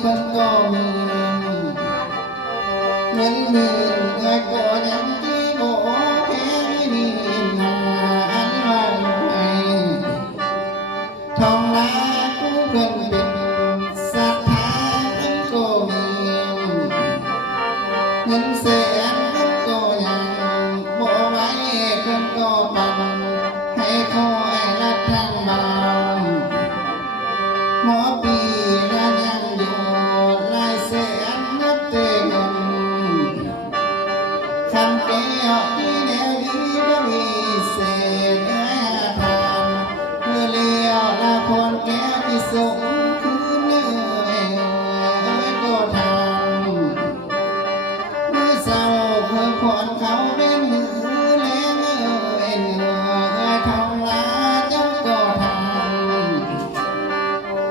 เพิ่นก็มีเงินหมื่นเงินก็ยังที่บ่แพ้นี่นาอันว่าไงทองนาผู้เพิ่นเป็นศรัทธาเพิ่นก็มีเงินแสนเพิ่นก็ยังบ่ไหวเพิ่นก็ปันให้คอยรักทางบ้านหมอปีละยังอยู่หลายแสนนับแต่เงินคำแก้วที่แนวดีบ่มีเศษเนื้อทานเพื่อเลี้ยวละพรแก้วที่ส่งคืนเนื้อก็ทำมือเศร้าเพื่อพรเขาเป็นมือแรงเนื้อทองลาเจ้าก็ทำ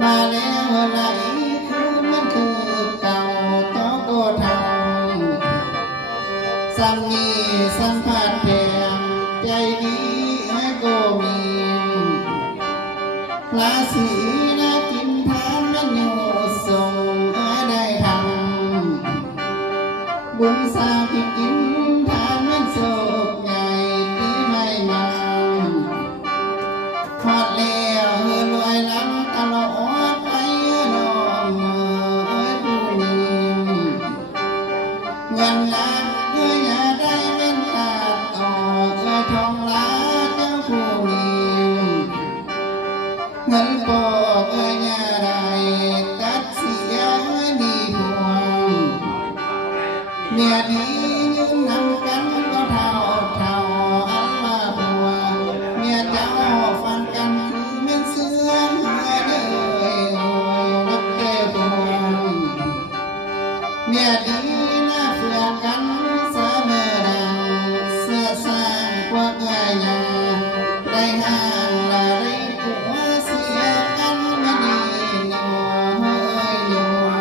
มาแล้วไหลคืนมันคือเก่าเจ้าก็ทำสัมมีสัมผัสแถมใจดีให้ก็มีลาสีนากินทานมันอยู่ส่งได้ทำบุญสร้างที่กินทานมันโศกใหญ่ที่ไม่มาทอดแล้วรวยล้ำตลอดไปน้องผู้มีเงินล้านอย่าได้เงินขาดต่อทองล้านเจ้าผู้มีเงินปอกอย่าได้ตัดเสียดีพวงเมียดียืนนำกันก็เท่าอันมาบัวเมียเจ้าฟันกันคือเม็นเสือเด้อรักแก่บวงเมียดีน่าเฟื่อกันเสมอดังเสื้อสร้างพวกเงยยาได้ห่างละได้ผัวเสียกันไม่ดีหนอเฮ้ยโยม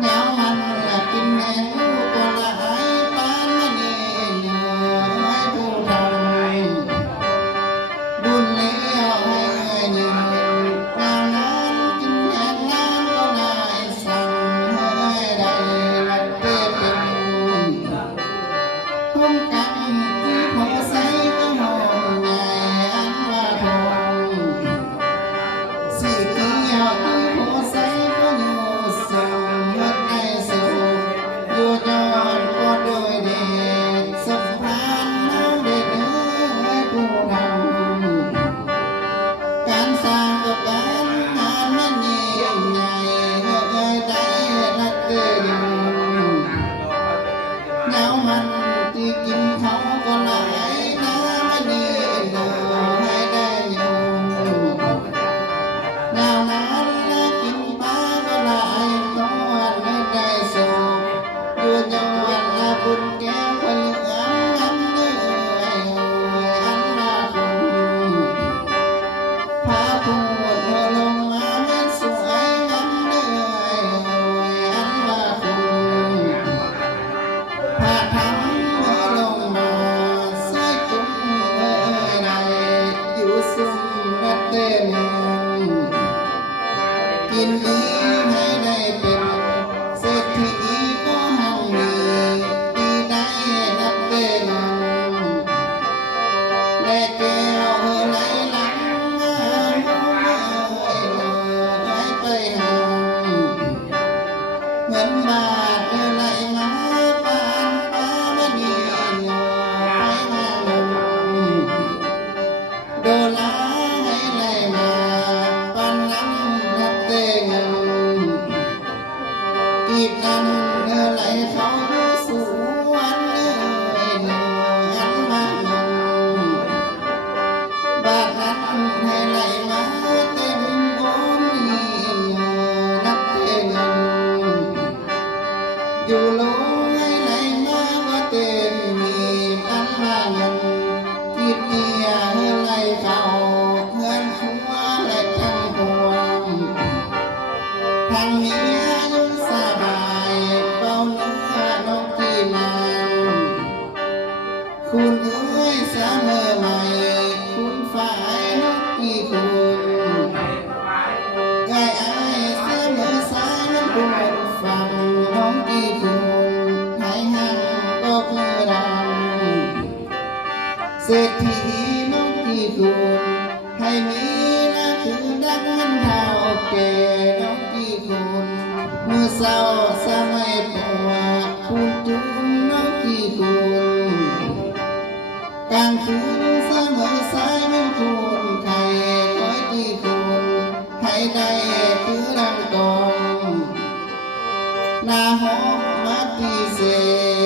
เหงามันละกินแหงลูกก็ละหายปานไม่ดีเหนื่อยผู้ทำบุญเลี้ยวให้เงยยืนนานนั้นกินแหงน้ำก็นายสั่งให้ได้ละเต้เป็นพุ่มกันที่พอใส่ก็มองใหญ่อันว่าทองสิเกี่ยวที่พอใส่ก็อยู่ส่งเมื่อได้สุขอยู่ยอดก็โดยเดชสมภารน้ำเด็ดผู้ทำการสร้างกับการงานมันยิ่งใหญ่เอ่ยได้รักเตือนเหงามันที่กินเขาก็หลายน้ำมันนี่เดินให้ได้อยู่เหงานั้นและกินปลาก็หลายต้องวันให้ได้สุขอยู่ยอดและบุญแก้วพลืองอันเนื่อยอันมาคุณพาพูดเธอลงมาแม่นสวยอันเนื่อยอันมาคุณพาทำเธอลงมาใส่กุ้งในอยู่ซุ่มรัดเต้นกินดีให้ได้เป็นเศรษฐีก็หังมีดีได้นับเต้นและแก้วไหลหลังให้ไปหาเงินบาทไหลมาปานฟ้าไม่ดีไปมาลงโดลาให้ไหลมาปันน้ำนับเต้นกีบนั้นไหลเขาสู่วันอันมาลงบาทนั้นให้ไหลมาเต็มโอมีนับเต้นอยู่ลงให้ไหลมาว่าเต็มมีปันมาเงินกีบเมียไหลเขาเงินหัวและทั้งพวงทางเมียอยู่สบาย เศร้าสมัยปวดคุณจุนน้องกี่กุลกลางคืนเสมอสายไม่คุณใครคอยกี่คุณให้ได้คือดังกองหน้าห้องมาตีเส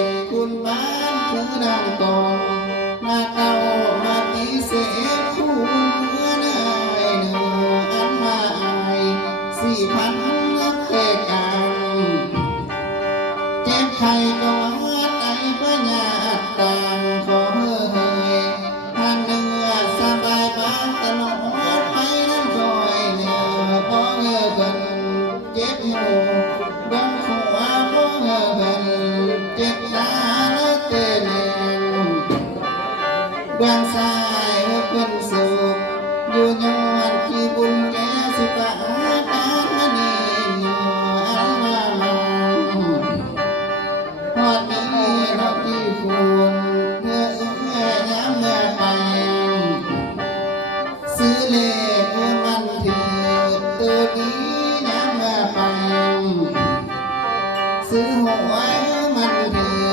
กคุณบ้านคือดังกองหน้าเก่ามาตีเสกคุณเมื่อไหนเนื้ออันมาอาย4,000นักเตะกันเจ็บไข้ก็วัดไอ้พญาต่างขอเฮ้ยทางเนื้อสบายบ้างตลอดไปนั้นคอยเนื้อบ่เงอกันเจ็บหูบังหัวบ่เงอกันเจ็บตาและเต้นเบื้องซ้ายเป็นสุขอยู่ย้อนที่บุญแก่สิฟ้าการมณีอยู่อันมามังฮอดนี้นอกที่คุณเมื่อย้ำเมื่อไปซื้อเลขเงินมันถือตัวนี้ย้ำเมื่อไปซื้อหวยมันถือ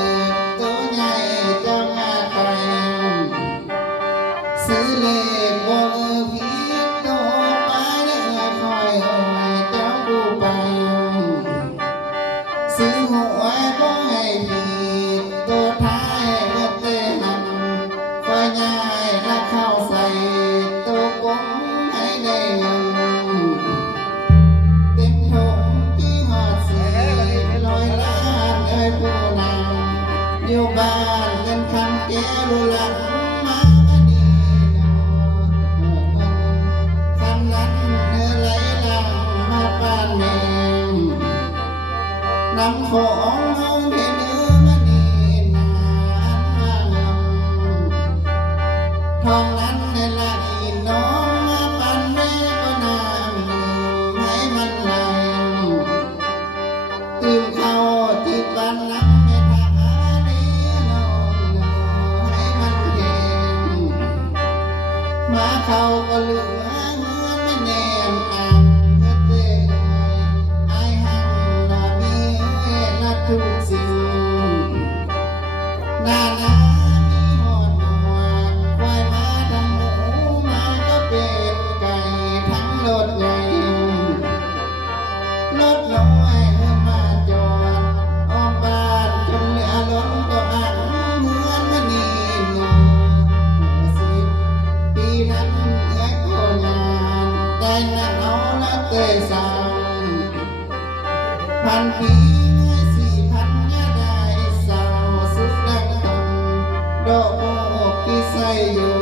ตัวใหญ่เจ้ามาไปซื้อเลขบ่ผิดตัวไปเด้อคอยเอ่ยเจ้าดูไปซื้อหวยบ่ให้ผิดตัวท้ายเมื่อเต้นคอยย้ายและเข้าใส่ตัวกลมให้ได้เงินเต็มถงที่หอด400 ล้านเอ่ยผู้นำอยู่บ้านเงินคำแก้วดูหลังมานี่เนาะคำนั้นเธอไหลหลังมาป้านแม่นำของเฮาเด้อเนื้อมานี่นาอันมางำทองนั้นในละอีน้องมาปันแม่ก็น้ำดื่มให้มันไหลตื่มเข้าที่ปันน้ำให้ทหารเลี้ยน้องเนาะให้มันเห็นมาเข้าก็เหลือเงินไม่แน่นอังเฮ็ดเด้อไอ้หังน่ะมีนัดทุกสิ่งหน้าหนามีหอดหนวดควายมาทั้งหมูมาก็เป็ดไก่ทั้งรถใหญ่รถน้อยมาจอดอ้อมบ้านจนเหลือล้นก็อังเหมือนมันนี่เนาะ10 ปีนั้นเอ้ยโคงานได้นั่งเอาละเตยสั่ง1,000 ปี4,000อย่าได้เศร้าสุดดังตนดอกโมกที่ใส่อยู่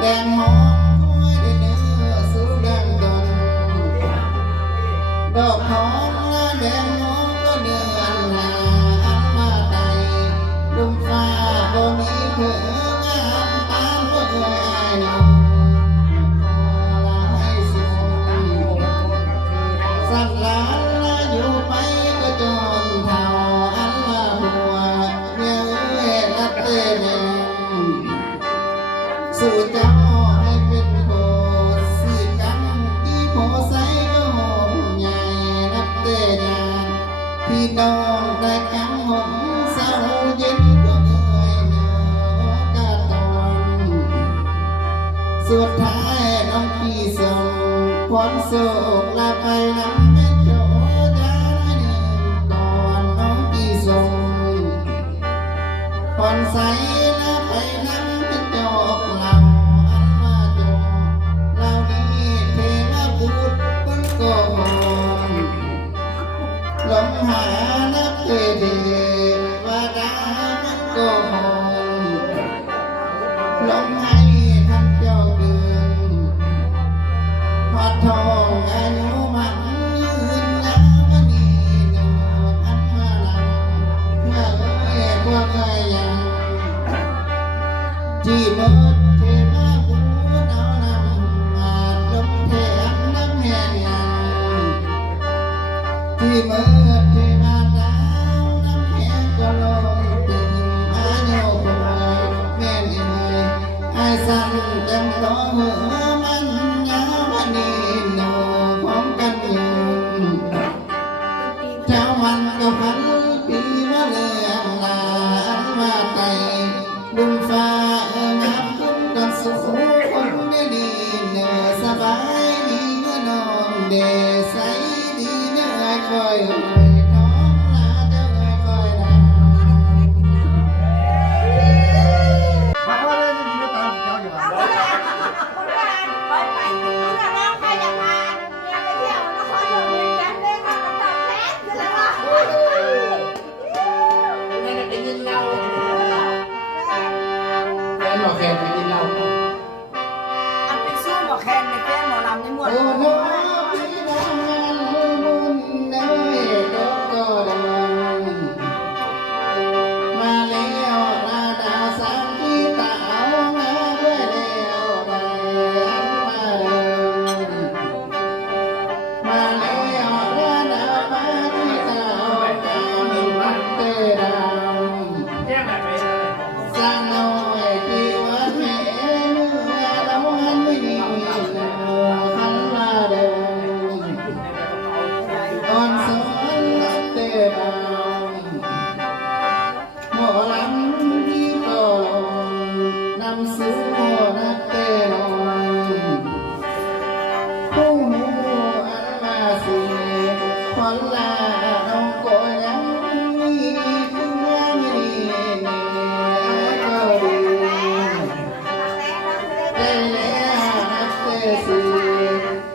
แดงหอมถ้วยได้เนื้อสุดดังตนดอกหอมและแดงหอมก็เดือนหนาอันมาไต่ลมฟ้าบ่มีเพื่องามปานบ่เอ่ยอ้ายน้องขอลาให้สุขสักหลานละอยู่ไปก็จนเท่าอันมาหัวเมียเอ้ยนัดเต้นสู่เจ้าให้เป็นโคสีกังที่โพใสก็หอมใหญ่นัดเต้นพี่น้องได้กังหอมเศร้าเย็นก็เอ่ยเนาะกาตอนสุดท้ายน้องพี่ส่งความสุขลาไปน้ำเม็ดโจยาหนึ่งก่อนน้องพี่ส่งผ่อนใสลาไปน้ำเป็นจอกเหล่าอันมาจงเหล่านี้เทวบุตรมันก็หอมลงหานักเทเดว่าดามันก็หอมลงให้ท่านเจ้าเดือนพอทองอายุมันยืนยาววันนี้เนาะอันมาหลังเพื่อเอ้ยพวกเอ้ยยังที่หมดเทมาบุญเอานำมาลงเทอันน้ำแห้งยังที่หมดเทมาดาวน้ำแห้งก็ลงตึงอายุคอยแม่นเอ่ยไอ้สั่นเต็มต่อหัวมันยาววันนี้เนาะพร้อมกันยืน ยท้องลาเจ้าเอ้ยคอยนา มาพ่อเลยนี่มีตามเจ้าอยู่อ่ะ แม่น่ะได้ยินเราแฟนบอกแฟนได้ยินเราโอ้โหพี่น้องงานบุญเด้ยเด้อก็ดังมาแล้วลาดาสังกีตาเอามาด้วยแล้วได้มาเดินมาแล้วลาดาปากีตาเอาการเตะดาวสร้างน้อยที่วัดแม่เนื้อละวันไม่ดีเนื้อขันลาเดินอ่อนสอนนับเตะดาวหมอลำที่ก็ลงนำสู่หมอนับเตะนอนผู้หูอันมาสีพอลาน้องก็ยังมีคุณงามดีก็ดีได้แล้วนับเตะสี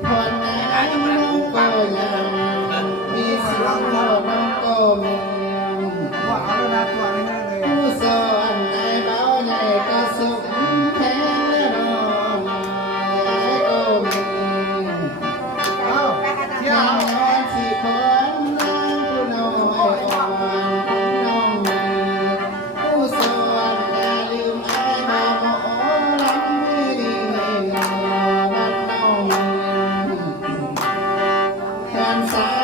พอนั้นน้องก็ยังมีสิทธิ์น้องก็มี ว่าเอาเวลาตัวนี้เลย ผู้สอนในเบาใหญ่ก็สุขแท้น้องใหญ่ก็มี เอ้าเที่ย นาว งอนสิคนนางผู้น้อยอ่อนน้องมีผู้สอนอย่าลืมไอ้บ่หมอลำไม่ดีบ้านน้องมีการสา